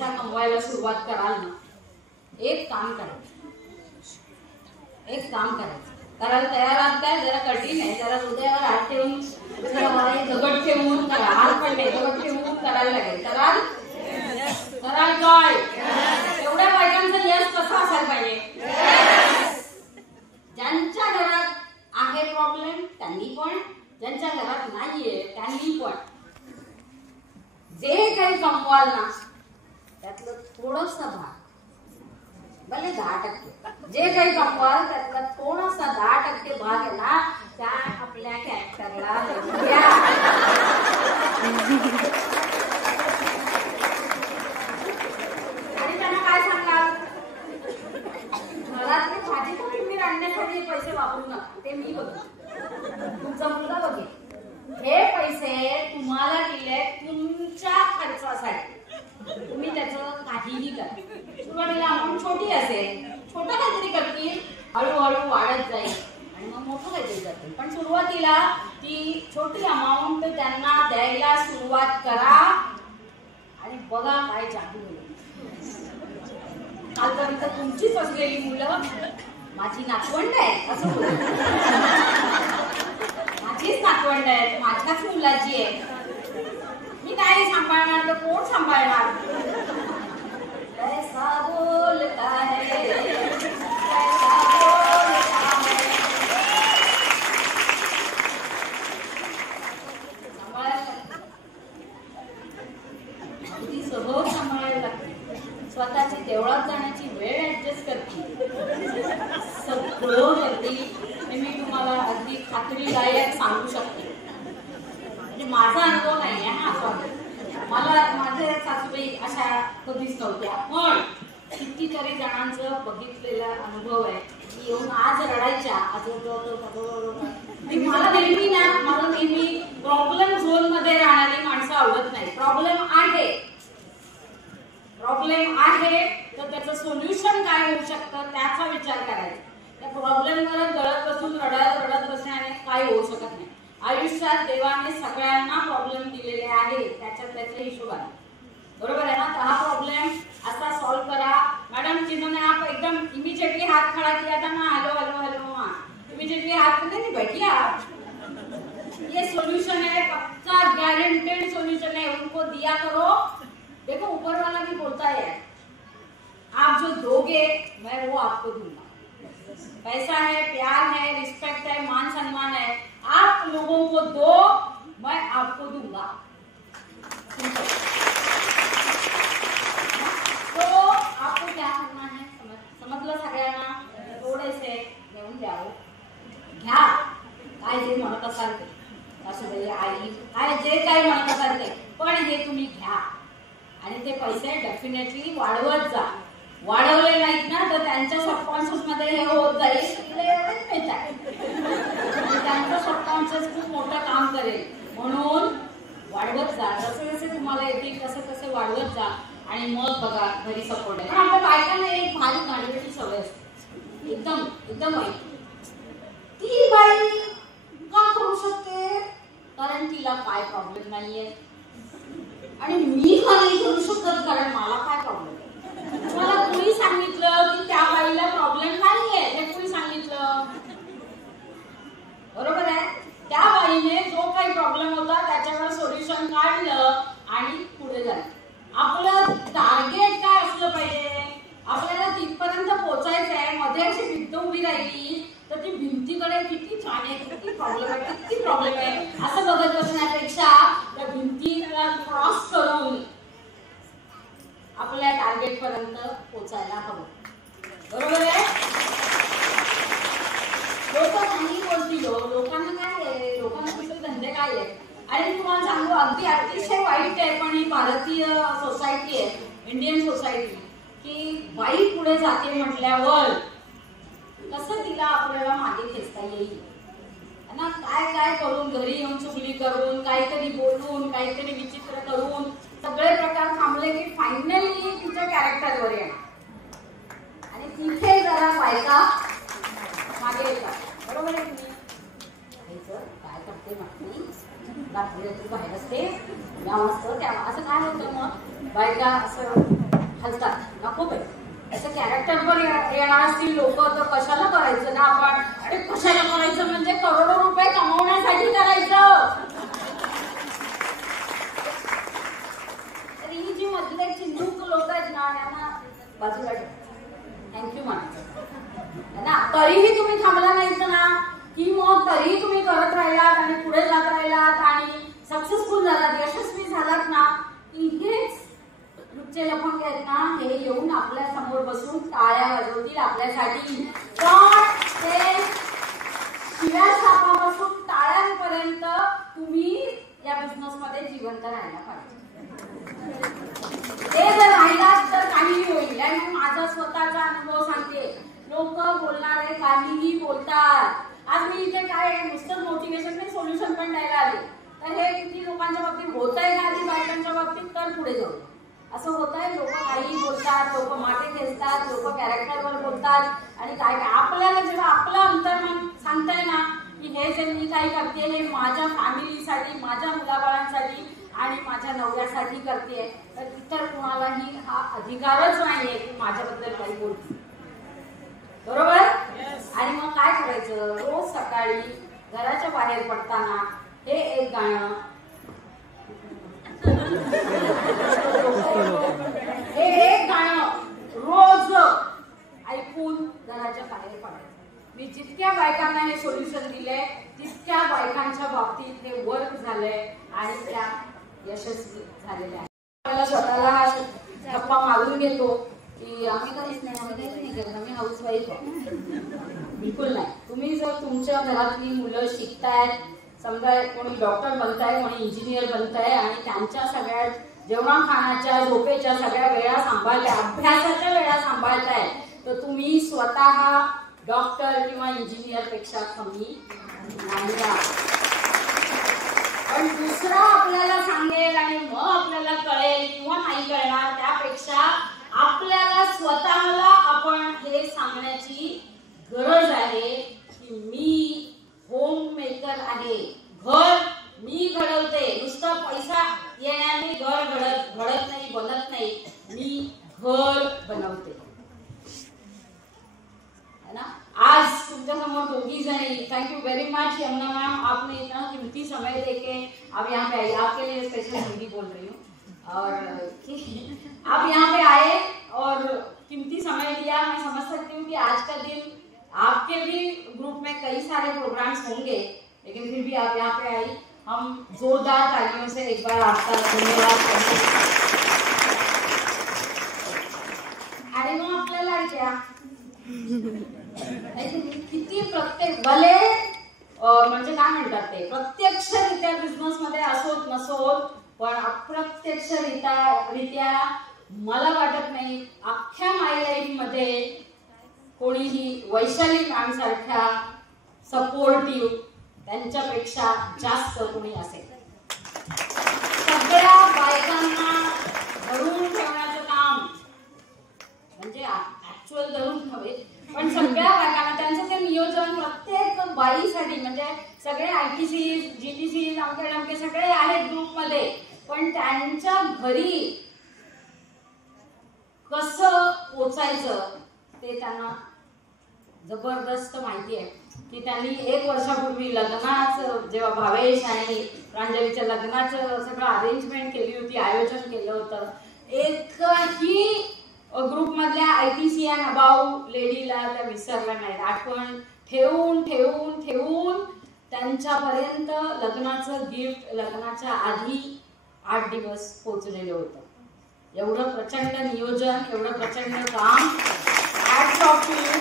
पैसा कमवायला सुरुवात कराल ना, एक काम करायचं, करायला तयार आहात काय? जरा कठीण आहे, जरा हृदयावर हात ठेवून, दगड ठेवून करा. हात पण नाही, दगड ठेवून करायला लागेल. कराल काय? एवढ्या बायकांचा यश कसा असायला पाहिजे? ज्यांच्या घरात आहे प्रॉब्लेम त्यांनी पण, ज्यांच्या घरात नाहीये त्यांनी पण, जे काही कमवाल ना त्यातलं थोडंसं भाग, भले 10%, जे काही कमवाल त्यातला थोडासा 10% भाग आहे ना, त्या आपल्या कॅरेक्टरला द्या. आणि त्यांना काय सांगाल? घरातली भाजी तुम्ही आणण्यासाठी पैसे वापरू नका, ते मी बघेन, तुमचा मुलगा बघेल. हे पैसे तुम्हाला दिले तुमच्या खर्चासाठी, तुम्ही त्याचं काहीही करा. सुरुवातीला अमाऊंट छोटी असेल, छोटं काहीतरी करतील, हळूहळू वाढत जाईल आणि मग मोठं काहीतरी करतील. पण सुरुवातीला ती छोटी अमाऊंट त्यांना द्यायला सुरुवात करा आणि बघा काय जादू होईल. कालपर्यंत तुमचीच असलेली मुलं माझी नातवंड आहे असं बोलत, माझीच नातवंड आहे, माझ्याच मुलाची आहे, मी नाही सांभाळणार तर कोण सांभाळणार? ऐसा बोलता है, ऐसा बोलता है. सांभाळायला अगदी सहज सांभाळायला लागते. स्वतःची देवळात जाण्याची वेळ ऍडजस्ट करते, सगळं करते. मी तुम्हाला अगदी खात्रीदायक सांगू शकते, म्हणजे माझा अनुभव नाही आहे हा स्वागत. मला माझ्या सासूबाई अशा कधीच नव्हत्या, पण कितीतरी जणांचं बघितलेला अनुभव आहे की येऊन आज रडायच्या. मला नेहमी प्रॉब्लेम झोन मध्ये राहणारी माणसं आवडत नाही. प्रॉब्लेम आहे तर त्याचं सोल्युशन काय होऊ शकतं त्याचा विचार करायचा. त्या प्रॉब्लेमवर गळत बसून रडत बसण्याने काय होऊ शकत नाही. आयुष्यात देवाने सगळ्यांना प्रॉब्लेम दिलेले आहे त्याच्या हिशोबाने, बरोबर आहे ना? तर हा प्रॉब्लेम असा सॉल्व्ह करा. मैडम जिन्होंने आप एकदम इमीडिएटली हाथ खड़ा किया था ना, हेलो हेलो हेलो, हाँ इमीडिएटली हाथ नहीं बैठिए आप, ये सोल्यूशन है, पक्का गारंटेड सोल्यूशन है, उनको दिया करो. देखो ऊपर वाला भी बोलता है आप जो दोगे मैं वो आपको दूंगा. पैसा है, प्यार है, रिस्पेक्ट है, मान सम्मान है, आप लोगों को दो, मैं आपको दूंगा. तो आपको क्या करना है? समजलं सगळ्यांना? थोडेसे घेऊन द्यावं, घ्या. काय जे म्हणत असाल ते, सासूबाई आई काय जे काय म्हणत असाल ते, पण हे तुम्ही घ्या आणि ते पैसे डेफिनेटली वाढवत जा. वाढवले नाहीत ना तर त्यांच्या सबकॉन्शियस मध्ये हे होत जाईल, त्यांचं सबकॉन्शियस खूप मोठं काम करेल. म्हणून वाढवत जा, जसे जसे तुम्हाला येतील तसे तसे वाढवत जा आणि मग बघा घरी सपोर्ट आहे. पण आपल्या बायकांना एक भारी गाडीची सवय असते, एकदम वाईट. ती बाई का करू शकते? कारण तिला काय प्रॉब्लेम नाहीये आणि मी का नाही करू शकत कारण मला काय प्रॉब्लेम. मला कुणी सांगितलं की त्या बाईला प्रॉब्लेम नाहीये? हे कुणी सांगितलं? बरोबर आहे. त्या बाईने जो काही प्रॉब्लेम होता त्याच्यावर सोल्युशन काढलं आणि पुढे झालं. आपलं टार्गेट काय असलं पाहिजे? आपल्याला तिथपर्यंत पोहोचायचं आहे. मध्ये अशी भिंत उभी राहिली तर ती भिंतीकडे किती छान आहे, किती प्रॉब्लेम आहे असं बघत बसण्यापेक्षा त्या भिंतीला क्रॉस करून आपल्या टार्गेट पर्यंत पोहोचायला हवं. बरोबर आहे. लोक काही बोलतील, लोकांना काय आहे, लोकांना दुसरे धंदे काय आहे. आणि तुम्हाला सांगू अगदी अतिशय वाईट आहे, पण ही भारतीय सोसायटी आहे, इंडियन सोसायटी, की बाई पुढे जाते म्हटल्यावर कसं तिला आपल्याला मागे खेचता येईल ना. काय करून घरी येऊन चुगली करून, काहीतरी बोलून, काहीतरी विचित्र करून सगळे प्रकार थांबले की फायनली तिच्या कॅरेक्टरवर येणार आणि तिथे जरा बायका मागे येतात. बरोबर आहे तुम्ही? काय करते म्हटली, रात्री बाहेर असते, असं काय होतं मग बायका असं हलतात. नको बाई, असं कॅरेक्टर पण येणार असतील लोक तर कशाला करायचं ना आपण. अरे कशाला करायचं म्हणजे करोडो रुपये कमवण्यासाठी करायचं. तर ही जी मधले चिंतूक लोक आहेत ना यांना बाजूला थँक्यू म्हणायचं ना. तरीही तुम्ही थांबला नाहीत ना की मग तरीही तुम्ही करत राहिलात आणि पुढे जात राहिलात आणि सक्सेसफुल झालात, यशस्वी झालात ना, हेच लुच्चे लफंगे आहेत ना, हे येऊन आपल्या समोर बसून टाळ्या वाजवतील आपल्यासाठी. पण ते शिव्या सापापासून टाळ्यांपर्यंत तुम्ही या बिझनेस मध्ये जिवंत राहायला पाहिजे. ते जर राहिलात तर काहीही होईल. आणि माझा स्वतःचा अनुभव सांगते, लोक बोलणारे काहीही बोलतात. आज मी इथे काय नुसतं मोटिवेशन नाही, सोल्युशन पण द्यायला आले. तर हे किती लोकांच्या बाबतीत होत आहे का, आधी बायकांच्या बाबतीत तर पुढे जाऊ. असं होत आहे, लोक काहीही बोलतात, लोक माटे खेचतात, लोक कॅरेक्टरवर बोलतात. आणि काय काय आपल्याला जेव्हा आपलं अंतर्मन सांगताय ना की हे जे मी काही करते हे माझ्या फॅमिलीसाठी, माझ्या मुलाबाळांसाठी आणि माझ्या नवऱ्यासाठी करते, तर इतर कोणालाही हा अधिकारच नाहीये की माझ्याबद्दल काही बोलते. बरोबर. आणि मग काय करायचं, रोज सकाळी घराच्या बाहेर पडताना हे एक गाणं, हे एक गाणं रोज ऐकून घराच्या बाहेर पडायचं. मी जितक्या बायकांना हे सोल्युशन दिले तितक्या बायकांच्या बाबतीत हे वर्क झालंय आणि त्या यशस्वी झालेल्या आहेत. आपल्याला स्वतःला गप्पा मारून घेतो की आम्ही काहीच नाही करत, आम्ही हाऊसवाईफ आहोत. बिलकुल नाही. तुम्ही जर तुमच्या घरातली मुलं शिकतायत, समजा कोणी डॉक्टर बनताय, कोणी इंजिनियर बनताय आणि त्यांच्या सगळ्या जेवण खाण्याच्या झोपेच्या सगळ्या वेळा सांभाळताय, अभ्यासाच्या वेळा सांभाळताय, तर तुम्ही स्वतः डॉक्टर किंवा इंजिनियर पेक्षा कमी नाही आहात. पण दुसरा आपल्याला सांगेल आणि मग आपल्याला कळेल किंवा नाही कळणार, त्यापेक्षा आपल्याला स्वतःला आपण हे सांगण्याची गरज आहे की मी होम मेकर आहे. घर मी घडवते. नुसतं पैसा येण्याने घर घडत नाही, बनत नाही. मी घर बनवते है ना. आज तुमच्या समोर दोघी जणी, thank you very much Yamuna ma'am, आपने इतना कीमती समय देके आप यहाँ पे आए. आपके लिए स्पेशल हिंदी बोल रही हूँ. और आप यहाँ पे आए और कीमती समय दिया. मैं समझ सकती हूँ कि आज का दिन आपके भी ग्रुप में कई सारे प्रोग्राम्स होंगे, लेकिन फिर भी आप यहाँ पे आई. हम जोरदार तालियों से एक बार आपका धन्यवाद करेंगे. आणि मग आपल्याला क्या किती प्रत्येक भले म्हणजे काय म्हणतात ते प्रत्यक्षरित्या बिझनेस मध्ये असोत नसोत, पण अप्रत्यक्षरित्या मला वाटत नाही अख्ख्या माय लाईफ मध्ये कोणीही वैशाली मॅम सारख्या सपोर्टिव्ह त्यांच्यापेक्षा जास्त कोणी असेल. सगळ्या बायकांना धरून ठेवण्याचं काम म्हणजे ऍक्च्युअल धरून ठेवे, पण सगळ्या बायकांना त्यांचं ते नियोजन प्रत्येक बाईसाठी म्हणजे सगळे ITC GTC अमके सगळे आहेत ग्रुप मध्ये, पण त्यांच्या घरी कसं पोचायचं ते त्यांना जबरदस्त माहिती आहे. की त्यांनी 1 वर्षापूर्वी लग्नाचं जेव्हा भावेश आणि प्रांजलीच्या लग्नाचं सगळं अरेंजमेंट केली होती, आयोजन केलं होतं, एकही ग्रुप मधल्या ITC आणि अबाऊ लेडीला त्या विसरल्या नाहीत. आठवण ठेवून ठेवून ठेवून त्यांच्यापर्यंत लग्नाचं गिफ्ट लग्नाच्या आधी 8 दिवस पोहोचलेलं होतं. एवढं प्रचंड नियोजन, एवढं प्रचंड काम. Hats off to you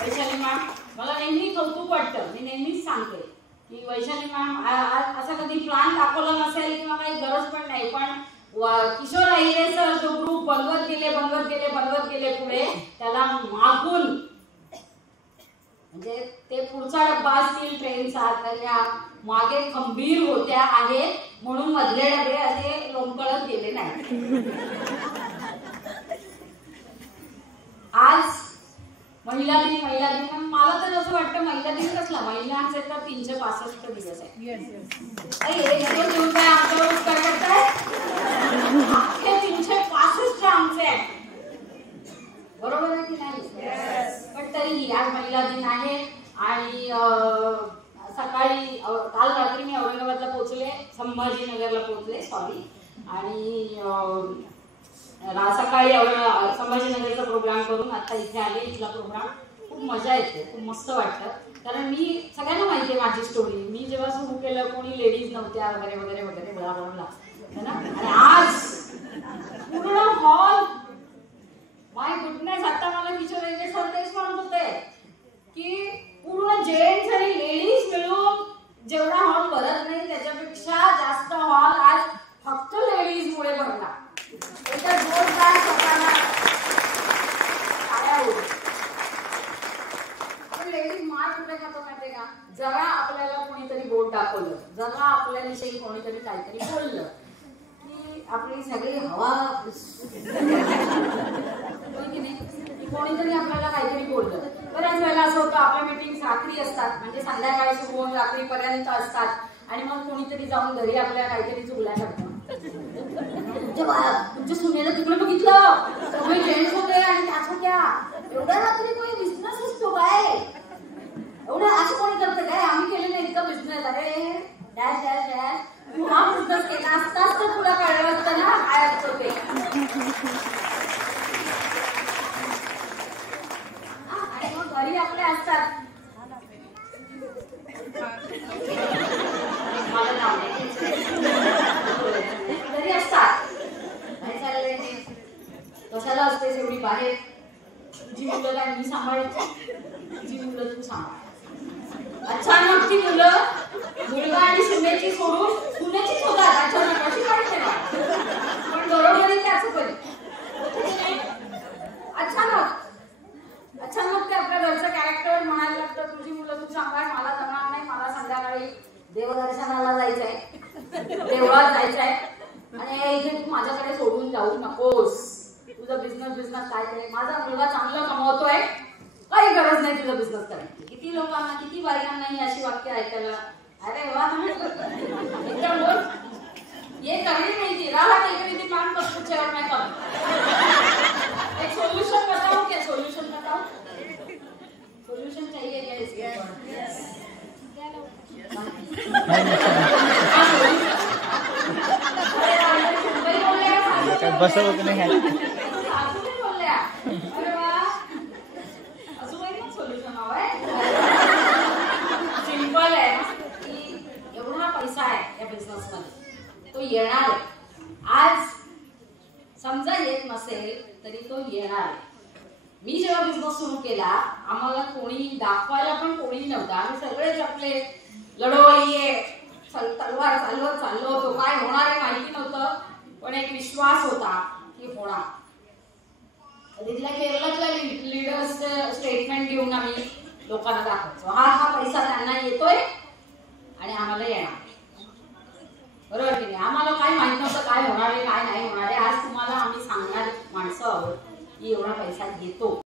Vaishali ma'am. मला नेहमी कौतुक वाटतं, मी नेहमीच सांगते की वैशाली मॅम असा कधी प्लॅन दाखवला नसेल किंवा काही गरज पण नाही, पण किशोर अहिरे सर जो ग्रुप बनवत गेले पुढे, त्याला मागून म्हणजे ते पुढचा डब्बा असतील ट्रेनचा त्या मागे खंबीर होत्या आहेत म्हणून मधले डबे असे लोंबकळत गेले नाही. आज महिला दिन मला तर असं वाटतं महिला दिन कसला, महिलांचे तर 365 दिवस आहे. आमच्यावर उपकार करताय. 365 आमचे आहेत. काल रात्री मी औरंगाबादला पोहोचले, संभाजीनगरला पोहोचले सॉरी, आणि सकाळी संभाजीनगरचा प्रोग्राम करून आता इथे आले. इथला प्रोग्राम खूप मजा येते, खूप मस्त वाटतं. कारण मी सगळ्यांना माहिती आहे माझी स्टोरी. मी जेव्हा सुरू केलं कोणी लेडीज नव्हत्या वगैरे वगैरे वगैरे बळा ना, आणि आज पूर्ण हॉल, माय गुडनेस. आता मला किशोर रेल्वे सर तेच म्हणत होते की पूर्ण जेंट्स आणि लेडीज मिळून जेवढा हॉल भरत नाही त्याच्यापेक्षा जास्त हॉल आज फक्त लेडीज मुळे भरला. एका जोरदार स्वतःला लेडीज मार कुठे खातो माहिती का? जरा आपल्याला कोणीतरी बोट दाखवलं, जरा आपल्याविषयी कोणीतरी काहीतरी बोललं की आपली सगळी हवा कोणीतरी आपल्याला काहीतरी बोललं. बऱ्याच वेळेला असं होतं आपल्या मीटिंग रात्री असतात, म्हणजे संध्याकाळी सुरू होऊन रात्रीपर्यंत असतात, आणि मग कोणीतरी जाऊन घरी आपल्या काहीतरी चुगल्या करतं. तुमच्या सुनेला तिकडे बघितलं, सगळे जेंट्स होते आणि त्याच होत्या, एवढ्या रात्री कोणी बिझनेस असतो काय, एवढं असं कोणी करतं काय, आम्ही केलेलं इतका बिझनेस, अरे डॅश डॅश डॅश, तू हा बिझनेस केला असताच तर तुला कळलं असतं ना काय असतं ते. आणि मग घरी आपले असतात, घरी असतात, काय चाललंय कशाला असतेस एवढी बाहेर, तुझी मुलं काय मी सांभाळायची, तुझी मुलं तू सांभाळ. अचानक ती मुलं मुलगा आणि सुनेची सोडून सुनेचीच होतात अचानक, अशी काढते ना, पण बरोबर त्याच पण अचानक ते आपल्या घरचं कॅरेक्टर म्हणायला लागतं, तुझी मुलं तू सांभाळ, मला जमणार नाही, मला संध्याकाळी देवदर्शनाला जायचंय, देवळात जायचंय, आणि इथे तू माझ्याकडे सोडून जाऊ नकोस, तुझं बिझनेस काय करे, माझा मुलगा चांगलं कमवतोय, काही गरज नाही तुझं बिझनेस करायची. किती लोकांना किती बायकांना ही अशी वाक्य ऐकायला, अरे वा एकदम बोल ये करनी नहीं थी, राहत एक मान पर कुछ और मैं करूं, एक सॉल्यूशन बताओ, क्या सॉल्यूशन बताओ, सॉल्यूशन चाहिए क्या इसके बसव की नाही सिंपल आहे की एवढा पैसा आहे या बिझनेस मध्ये, तो येणार आहे. आज समजा येत नसेल तरी तो येणार आहे. मी जेव्हा बिझनेस सुरू केला आम्हाला कोणी दाखवायला पण कोणी नव्हता, आम्ही सगळेच आपले लढवय्ये तलवार चालवत चाललो होतो. काय होणार आहे माहिती नव्हतं, पण एक विश्वास होता की होणार. तिथल्या केरळातल्या लीडर्स स्टेटमेंट घेऊन आम्ही लोकांना दाखवायचो, हा पैसा त्यांना येतोय आणि आम्हाला येणार, बरोबर की नाही. आम्हाला काय माहित नव्हतं काय होणार आहे काय नाही होणार आहे. आज तुम्हाला आम्ही सांगणार माणसं आहोत की एवढा पैसा येतो.